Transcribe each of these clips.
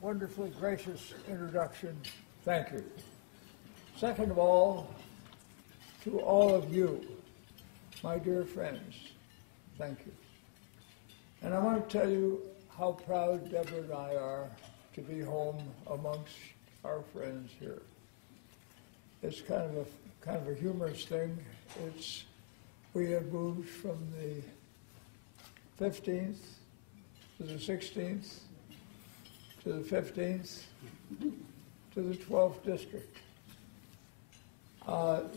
wonderfully gracious introduction. Thank you. Second of all, to all of you, my dear friends, thank you. And I want to tell you how proud Deborah and I are to be home amongst our friends here. It's kind of a humorous thing. We have moved from the 15th to the 16th to the 15th to the 12th district.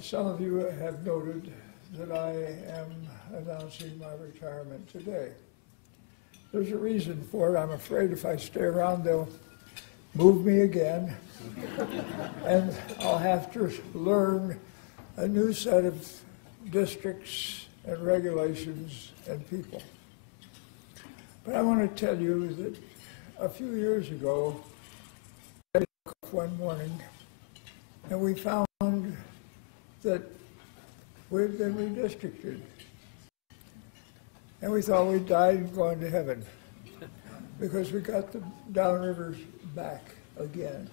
Some of you have noted that I am announcing my retirement today. There's a reason for it. I'm afraid if I stay around, they'll move me again, and I'll have to learn a new set of districts and regulations and people. But I want to tell you that a few years ago, I woke up one morning and we found that we'd been redistricted. And we thought we'd died and gone to heaven because we got the downrivers back again.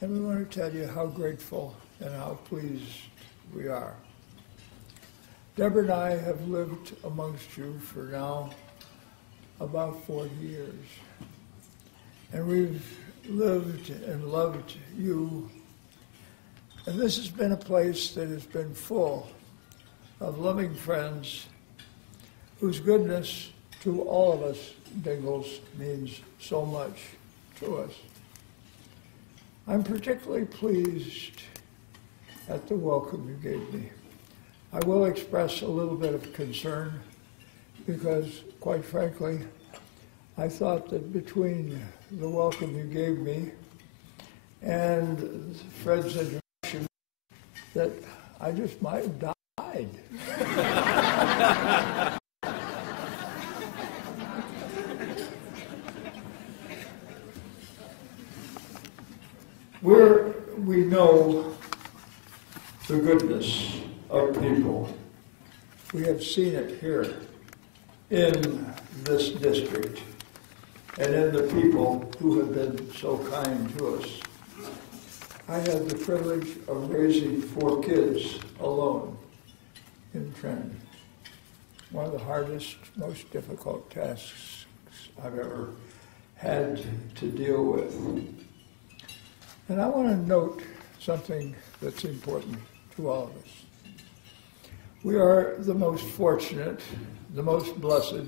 And we want to tell you how grateful and how pleased we are. Deborah and I have lived amongst you for now about 40 years. And we've lived and loved you. And this has been a place that has been full of loving friends whose goodness to all of us Dingells means so much to us. I'm particularly pleased at the welcome you gave me. I will express a little bit of concern because, quite frankly, I thought that between the welcome you gave me and Fred's introduction that I just might have died. We know the goodness of people. We have seen it here in this district and in the people who have been so kind to us. I had the privilege of raising 4 kids alone in Trenton. One of the hardest, most difficult tasks I've ever had to deal with. And I want to note something that's important to all of us. We are the most fortunate, the most blessed,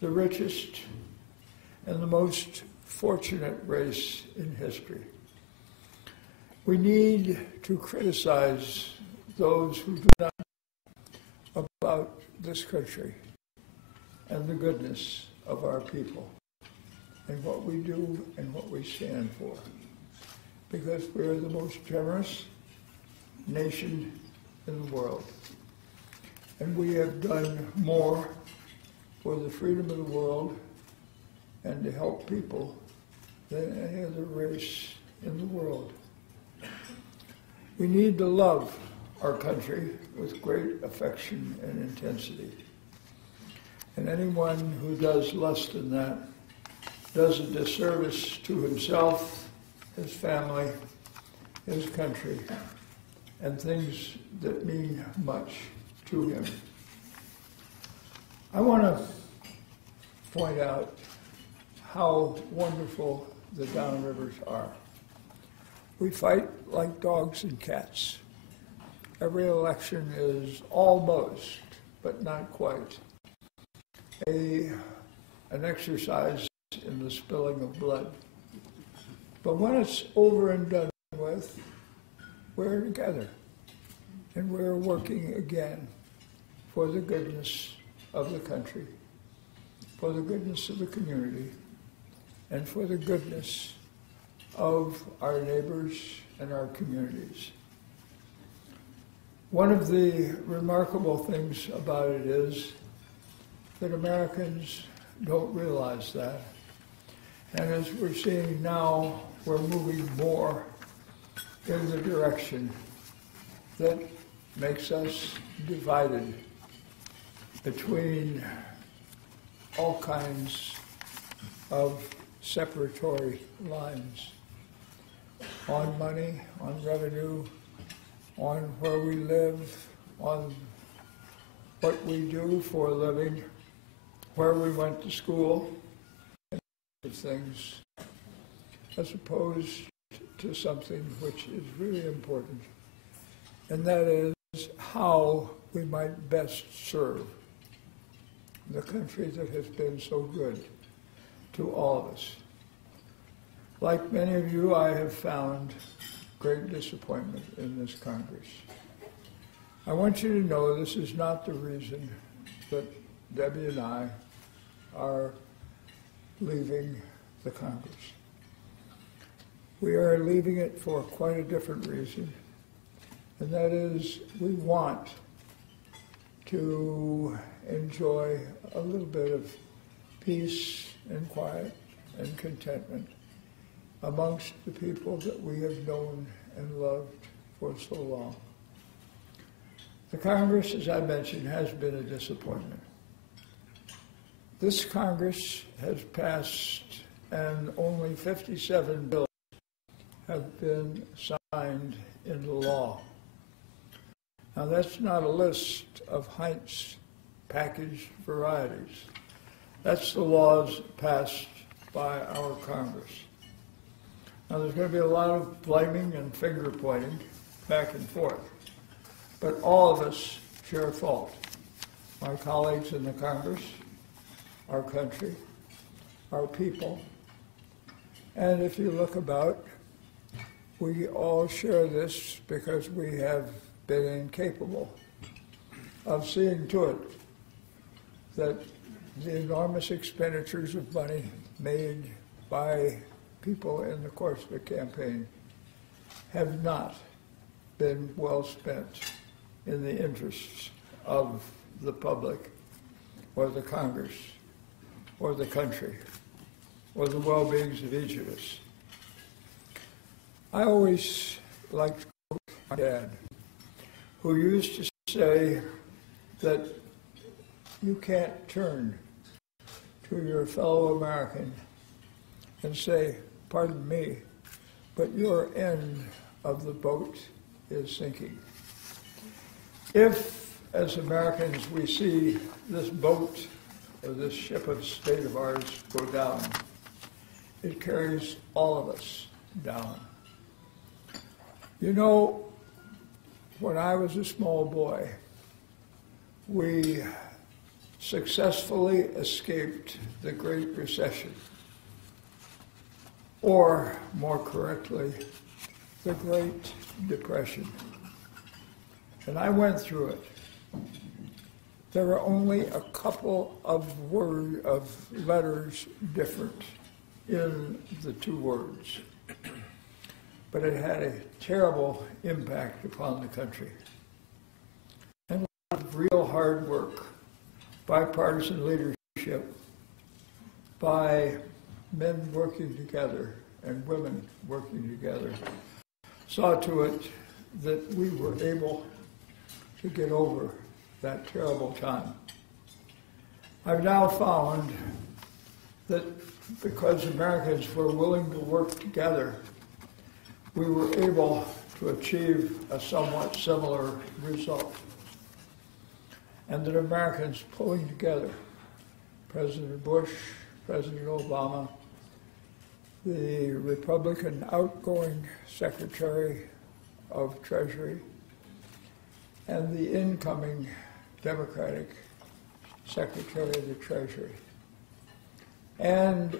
the richest, and the most fortunate race in history. We need to criticize those who do not know about this country and the goodness of our people and what we do and what we stand for. Because we are the most generous nation in the world. And we have done more for the freedom of the world and to help people than any other race in the world. We need to love our country with great affection and intensity. And anyone who does less than that does a disservice to himself, his family, his country, and things that mean much to him. I want to point out how wonderful the downrivers are. We fight like dogs and cats. Every election is almost, but not quite, an exercise in the spilling of blood. But when it's over and done with, we're together, and we're working again for the goodness of the country, for the goodness of the community, and for the goodness of our neighbors and our communities. One of the remarkable things about it is that Americans don't realize that. And as we're seeing now, we're moving more in the direction that makes us divided between all kinds of separatory lines on money, on revenue, on where we live, on what we do for a living, where we went to school, and things, as opposed to something which is really important, and that is how we might best serve the country that has been so good to all of us. Like many of you, I have found great disappointment in this Congress. I want you to know this is not the reason that Debbie and I are leaving the Congress. We are leaving it for quite a different reason, and that is we want to enjoy a little bit of peace and quiet and contentment amongst the people that we have known and loved for so long. The Congress, as I mentioned, has been a disappointment. This Congress has passed, and only 57 bills have been signed into law. Now, that's not a list of Heinz packaged varieties. That's the laws passed by our Congress. Now, there's going to be a lot of blaming and finger pointing back and forth, but all of us share fault. My colleagues in the Congress, our country, our people, and if you look about, we all share this because we have been incapable of seeing to it that the enormous expenditures of money made by people in the course of a campaign have not been well spent in the interests of the public or the Congress or the country or the well-beings of each of us. I always liked to quote my dad, who used to say that you can't turn to your fellow American and say, pardon me, but your end of the boat is sinking. If, as Americans, we see this boat or this ship of state of ours go down, it carries all of us down. You know, when I was a small boy, we successfully escaped the Great Recession, or more correctly, the Great Depression. And I went through it. There were only a couple of letters different in the two words, but it had a terrible impact upon the country. And a lot of real hard work, bipartisan leadership, by men working together and women working together, saw to it that we were able to get over that terrible time. I've now found that because Americans were willing to work together, we were able to achieve a somewhat similar result. And that Americans pulling together, President Bush, President Obama, the Republican outgoing Secretary of Treasury, and the incoming Democratic Secretary of the Treasury, and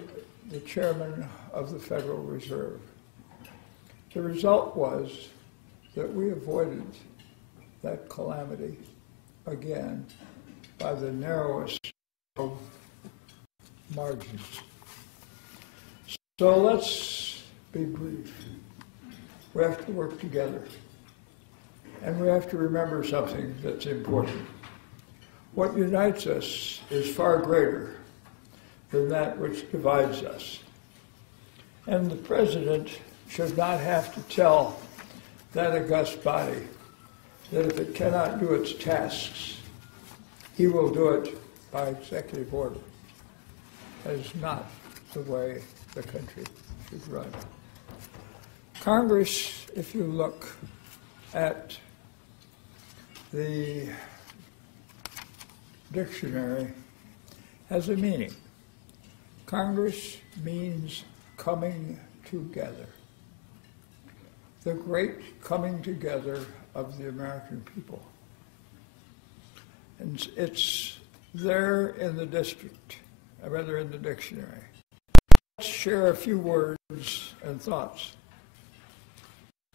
the Chairman of the Federal Reserve. The result was that we avoided that calamity again by the narrowest of margins. So let's be brief. We have to work together. And we have to remember something that's important. What unites us is far greater than that which divides us. And the president should not have to tell that august body that if it cannot do its tasks, he will do it by executive order. That is not the way the country should run. Congress, if you look at the dictionary, has a meaning. Congress means coming together. The great coming together of the American people. And it's there in the district, rather in the dictionary. Let's share a few words and thoughts.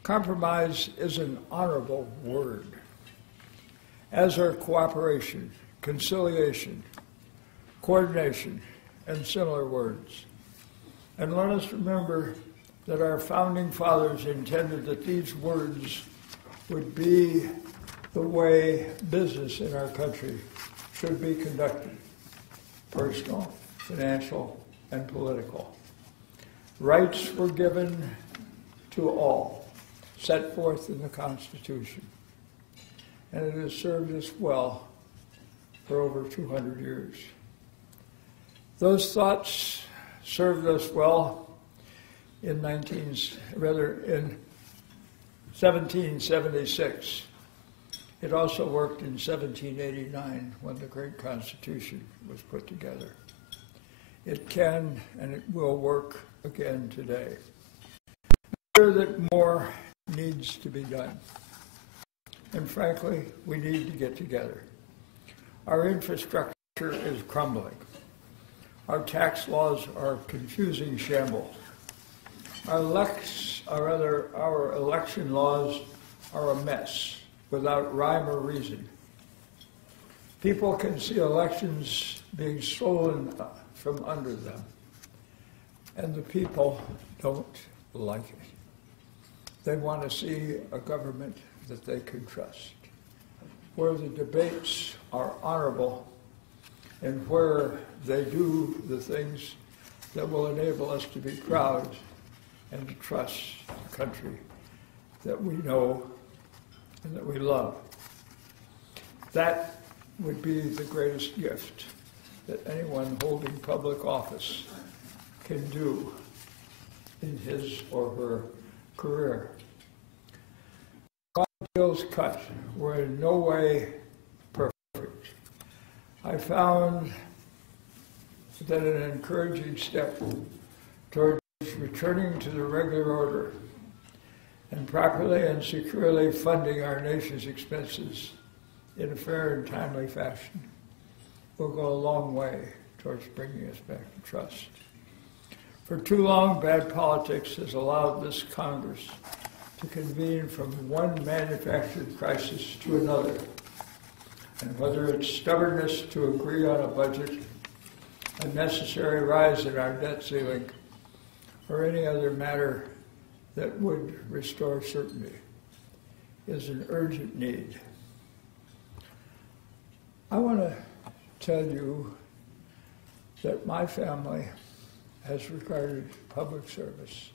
Compromise is an honorable word, as are cooperation, conciliation, coordination, and similar words. And let us remember that our founding fathers intended that these words would be the way business in our country should be conducted: personal, financial, and political. Rights were given to all, set forth in the Constitution, and it has served us well for over 200 years. Those thoughts served us well in 1776. It also worked in 1789 when the great Constitution was put together. It can and it will work again today. I'm sure that more needs to be done. And frankly, we need to get together. Our infrastructure is crumbling. Our tax laws are confusing shambles. Our election laws are a mess without rhyme or reason. People can see elections being stolen from under them, and the people don't like it. They want to see a government that they can trust, where the debates are honorable and where they do the things that will enable us to be proud and to trust the country that we know and that we love. That would be the greatest gift that anyone holding public office can do in his or her career. Dingell's cut were in no way perfect. I found that an encouraging step towards returning to the regular order and properly and securely funding our nation's expenses in a fair and timely fashion will go a long way towards bringing us back to trust. For too long, bad politics has allowed this Congress to convene from one manufactured crisis to another. And whether it's stubbornness to agree on a budget, a necessary rise in our debt ceiling, or any other matter that would restore certainty, is an urgent need. I want to tell you that my family has regarded public service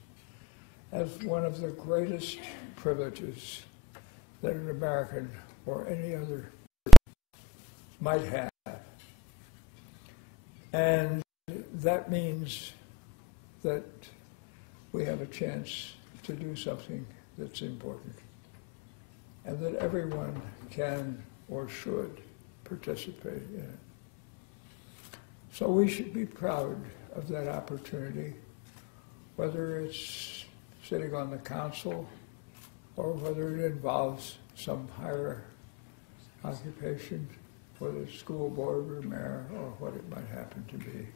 as one of the greatest privileges that an American or any other might have. And that means that we have a chance to do something that's important, and that everyone can or should participate in it. So we should be proud of that opportunity, whether it's sitting on the council or whether it involves some higher occupation, whether it's school board or mayor or what it might happen to be.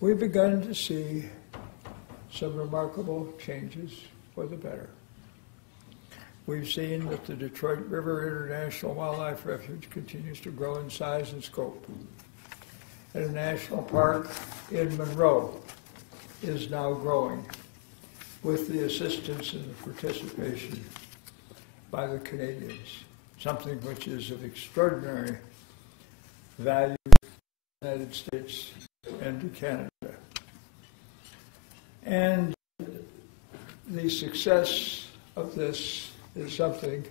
We've begun to see some remarkable changes for the better. We've seen that the Detroit River International Wildlife Refuge continues to grow in size and scope. And a national park in Monroe is now growing with the assistance and the participation by the Canadians, something which is of extraordinary value to the United States and to Canada. And the success of this is something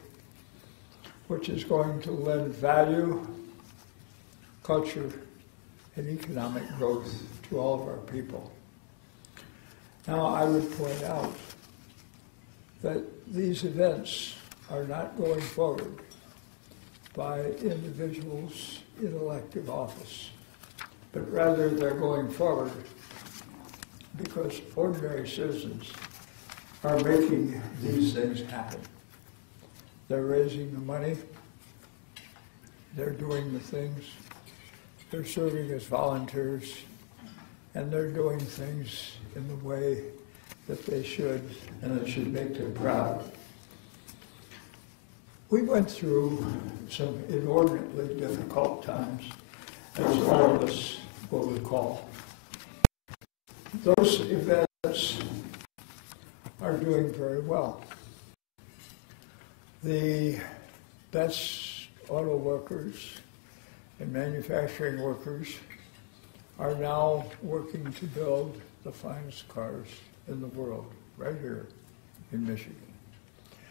which is going to lend value, culture, and economic growth to all of our people. Now, I would point out that these events are not going forward by individuals in elective office, but rather they're going forward because ordinary citizens are making these things happen. They're raising the money, they're doing the things, they're serving as volunteers, and they're doing things in the way that they should, and it should make them proud. We went through some inordinately difficult times, as all of us will recall. Those events are doing very well. The best auto workers and manufacturing workers are now working to build the finest cars in the world, right here in Michigan.